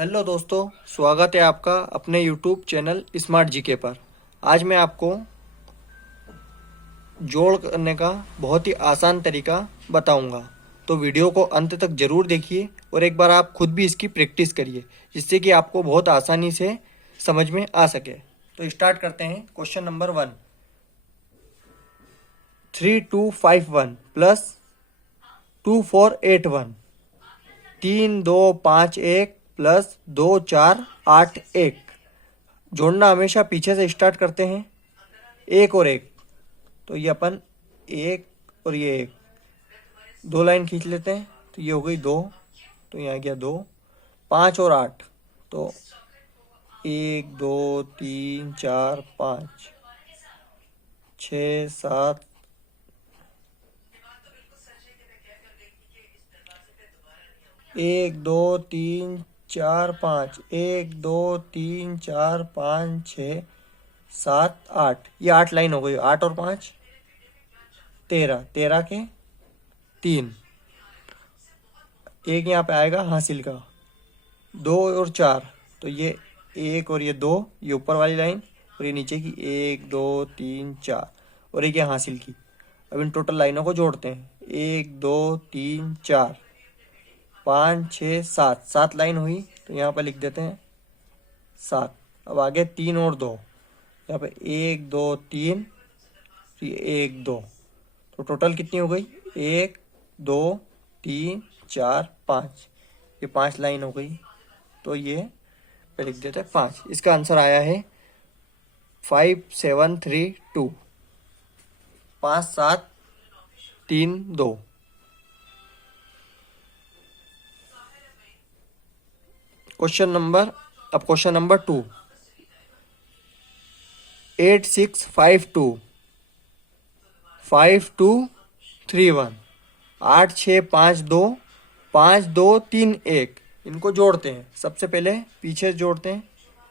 Hello दोस्तों, स्वागत है आपका अपने यूट्यूब चैनल स्मार्ट जीके पर। आज मैं आपको जोड़ करने का बहुत ही आसान तरीका बताऊंगा, तो वीडियो को अंत तक ज़रूर देखिए और एक बार आप खुद भी इसकी प्रैक्टिस करिए, जिससे कि आपको बहुत आसानी से समझ में आ सके। तो स्टार्ट करते हैं। Question number 1, 3251 plus 2481, 3251 plus 2481। जोड़ना हमेशा पीछे से स्टार्ट करते हैं, एक और एक। तो ये अपन एक और ये एक, दो लाइन खींच लेते हैं। तो ये हो गई दो, तो यहाँ गया दो। 5 और 8, तो 1 2 3 4 5 6 7। 1 2 3 4 5, 1 2 3 4 5 6 7 8। ये 8 लाइन हो गई। 8 और 5 13, 13 के 3। एक यहाँ पे आएगा हासिल का। 2 और 4, तो ये एक और ये दो, ये ऊपर वाली लाइन और ये नीचे की 1 2 3 4 और एक यहाँ हासिल की। अब इन टोटल लाइनों को जोड़ते हैं। 1 2 3 4 5 6 7, 7 लाइन हुई। तो यहाँ पर लिख देते हैं 7। अब आगे 3 और 2, यहाँ पे 1 2 3, ये 1 2, तो टोटल कितनी हो गई? 1 2 3 4 5। ये 5 लाइन हो गई, तो ये पे लिख देते हैं 5। इसका आंसर आया है 5732, 5732। Question number 2, 8652 5231, 8652 5231। इनको जोड़ते हैं। सबसे पहले पीछे जोड़ते हैं,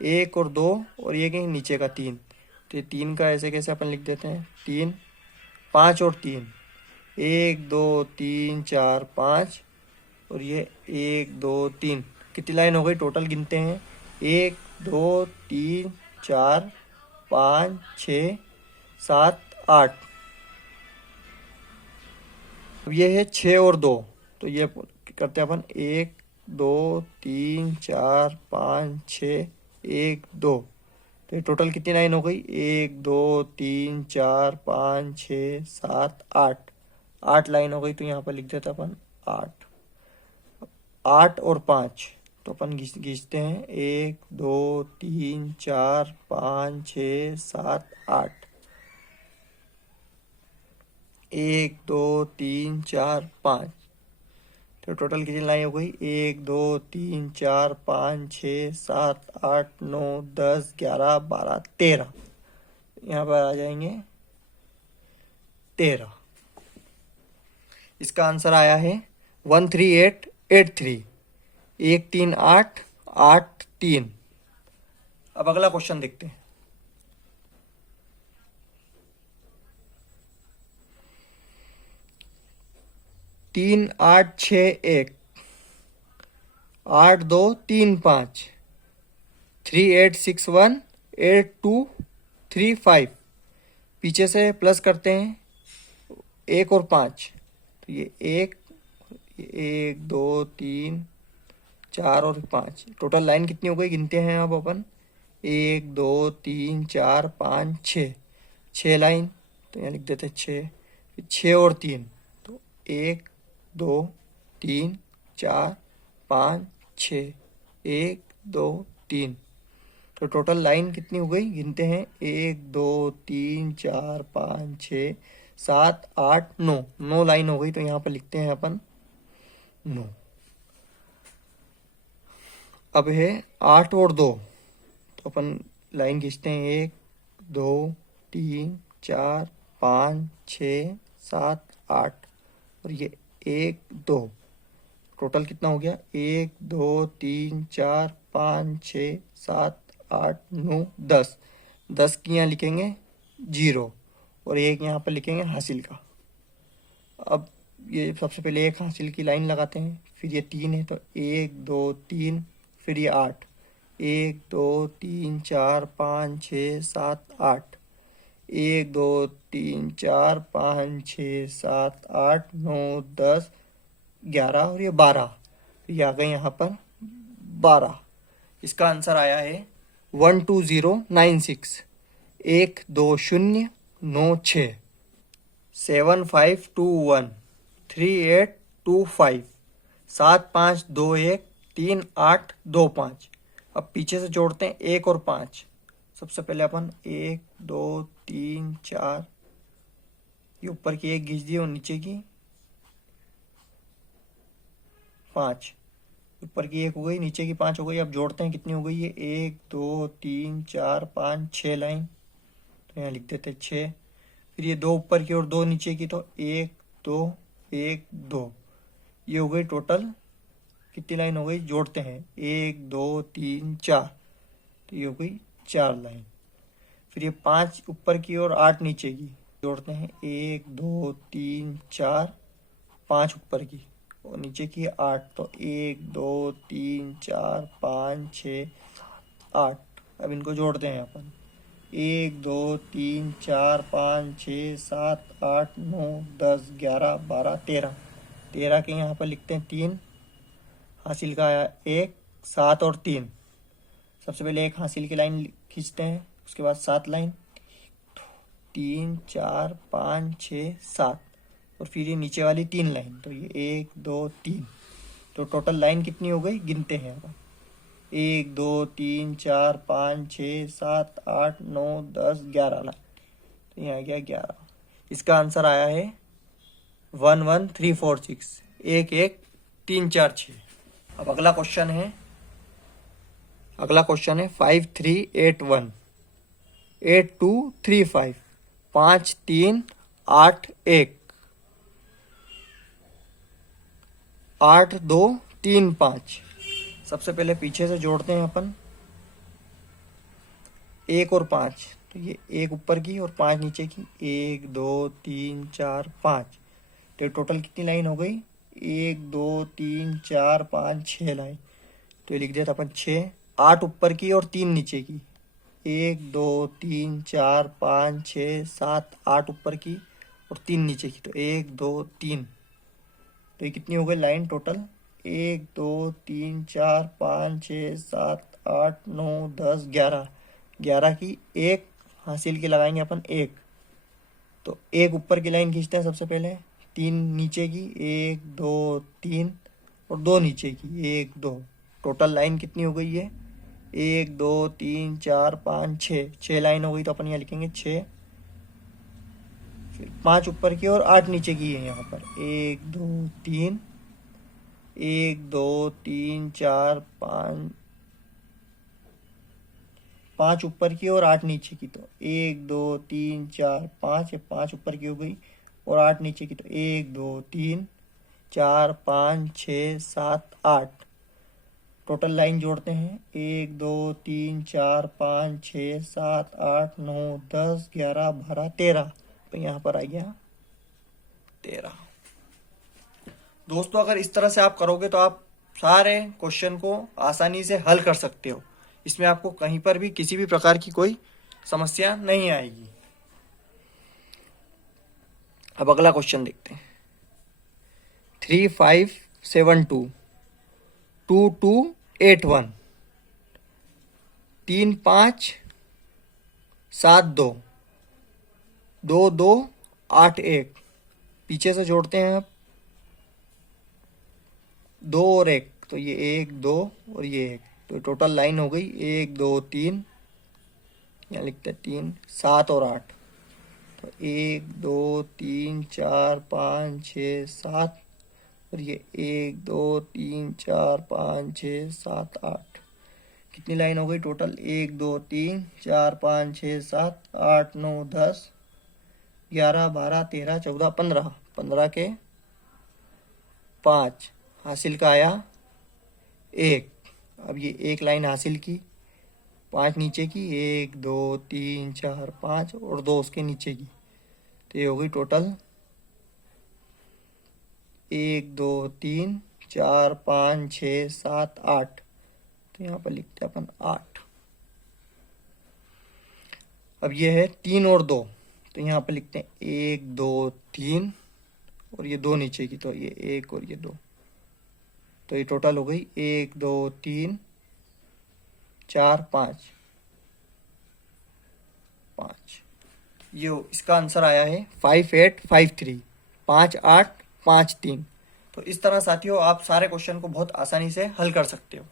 1 और 2 और ये कहीं नीचे का 3। तो ये 3 का ऐसे कैसे अपन लिख देते हैं 3। 5 और 3, 1 2 3 4 5 और ये 1 2 3। कितनी लाइन हो गई टोटल? गिनते हैं। 1 2 3 4 5 6 7 8। अब ये है 6 और 2, तो ये करते हैं अपन 1 2 3 4 5 6 1 2। तो ये टोटल कितनी लाइन हो गई? 1 2 3 4 5 6 7 8। 8 लाइन हो गई, तो यहाँ पर लिख देते अपन 8। 8 और 5, तो अपन खींचते हैं 1 2 3 4 5 6 7 8। 1 2 3 4 5, तो टोटल कितनी लाइन हो गई? 1 2 3 4 5 6 7 8 9 10 11 12 13। यहाँ पर आ जाएंगे 13। इसका आंसर आया है 13883, 13883। अब अगला क्वेश्चन देखते हैं। 3861, 8235, 3861 8235। पीछे से प्लस करते हैं 1 और 5, तो ये 1 2 3 4 और 5। टोटल लाइन कितनी हो गई? गिनते हैं अब अपन। 1 2 3 4 5 6, 6 लाइन। तो यहाँ लिख देते हैं 6। 6 और 3, तो 1 2 3 4 5 6, 1 2 3। तो टोटल लाइन कितनी हो गई? गिनते हैं। 1 2 3 4 5 6 7 8 9, 9 लाइन हो गई। तो यहाँ पर लिखते हैं अपन 9। अब है 8 और 2, तो अपन लाइन खींचते हैं। 1 2 3 4 5 6 7 8 और ये 1 2। टोटल कितना हो गया? 1 2 3 4 5 6 7 8 9 10। 10 की यहाँ लिखेंगे 0 और एक यहाँ पर लिखेंगे हासिल का। अब ये सबसे पहले एक हासिल की लाइन लगाते हैं, फिर ये 3 है, तो 1 2 3, फिर ये 8, 1 2 3 4 5 6 7 8, 1 2 3 4 5 6 7 8 9 10 11 और ये 12, ये आ गए यहाँ पर 12। इसका आंसर आया है 12096, 1209 7521 3825 7521 3825। अब पीछे से जोड़ते हैं 1 और 5। सबसे पहले अपन 1 2 3 4, ये ऊपर की 1 खींच दी और नीचे की 5, ऊपर की 1 हो गई, नीचे की 5 हो गई। अब जोड़ते हैं, कितनी हो गई ये 1 2 3 4 5 6 लाइन, तो यहाँ लिख देते 6। फिर ये 2 ऊपर की और 2 नीचे की, तो 1 2 1 2, ये हो गई टोटल कितनी लाइन हो गई, जोड़ते हैं 1 2 3 4, तो ये हो गई 4 लाइन। फिर ये 5 ऊपर की और 8 नीचे की, जोड़ते हैं 1 2 3 4, 5 ऊपर की और नीचे की 8, तो 1 2 3 4 5 6 8। अब इनको जोड़ते हैं अपन, 1 2 3 4 5 6 7 8 9 10 11 12 13, 13 के यहाँ पर लिखते हैं 3, हासिल का आया 1 7 और 3। सबसे पहले एक हासिल की लाइन खींचते हैं, उसके बाद 7 लाइन, 3 4 5 6 7, और फिर ये नीचे वाली 3 लाइन, तो ये 1 2 3, तो टोटल लाइन कितनी हो गई, गिनते हैं अब, 1 2 3 4 5 6 7 8 9 10 11 लाइन, तो यहाँ आ गया 11। इसका आंसर आया है 11346, 1 1 3 4 6। अब अगला क्वेश्चन है 5381 8235 5 3 8 1 8 2 3 5। सबसे पहले पीछे से जोड़ते हैं अपन 1 और 5, तो ये 1 ऊपर की और 5 नीचे की, 1 2 3 4 5, तो टोटल कितनी लाइन हो गई, 1 2 3 4 5 6 लाइन, तो ये लिख दिया था अपन 6। 8 ऊपर की और 3 नीचे की, 1 2 3 4 5 6 7 8 ऊपर की और 3 नीचे की, तो 1 2 3, तो ये कितनी हो गई लाइन टोटल, 1 2 3 4 5 6 7 8 9 10 11, 11 की 1 हासिल की लगाएंगे अपन 1, तो 1 ऊपर की लाइन खींचते हैं सबसे पहले, 3 नीचे की, 1 2 3 और 2 नीचे की 1 2, टोटल लाइन कितनी हो गई है, 1 2 3 4 5 6, 6 लाइन हो गई, तो अपन यहाँ लिखेंगे 6। फिर 5 ऊपर की और 8 नीचे की है यहाँ पर, 1 2 3 1 2 3 4 5, 5 ऊपर की और 8 नीचे की, तो 1 2 3 4 5, 5 ऊपर की हो गई और 8 नीचे की, तो 1 2 3 4 5 6 7 8, टोटल लाइन जोड़ते हैं, 1 2 3 4 5 6 7 8 9 10 11 12 13, तो यहाँ पर आ गया 13। दोस्तों अगर इस तरह से आप करोगे तो आप सारे क्वेश्चन को आसानी से हल कर सकते हो, इसमें आपको कहीं पर भी किसी भी प्रकार की कोई समस्या नहीं आएगी। अब अगला क्वेश्चन देखते हैं, 3572 2281 3 5 7 2 2 2 8 1, पीछे से जोड़ते हैं आप 2 और 1, तो ये 1 2 और ये 1, तो टोटल लाइन हो गई 1 2 3, यहाँ लिखते हैं 3 7 और 8, तो 1 2 3 4 5 6 7, और ये 1 2 3 4 5 6 7 8, कितनी लाइन हो गई टोटल, 1 2 3 4 5 6 7 8 9 10 11 12 13 14 15, 15 के 5 हासिल का आया 1। अब ये 1 लाइन हासिल की, 5 नीचे की, 1 2 3 4 5 और 2 उसके नीचे की, तो ये हो गई टोटल 1 2 3 4 5 6 7 8, तो यहाँ पर लिखते हैं अपन 8। अब ये है 3 और 2, तो यहाँ पर लिखते हैं 1 2 3 और ये 2 नीचे की, तो ये 1 और ये 2, तो ये टोटल हो गई 1 2 3 4 5 5। ये इसका आंसर आया है 5853, 5853। तो इस तरह साथियों आप सारे क्वेश्चन को बहुत आसानी से हल कर सकते हो।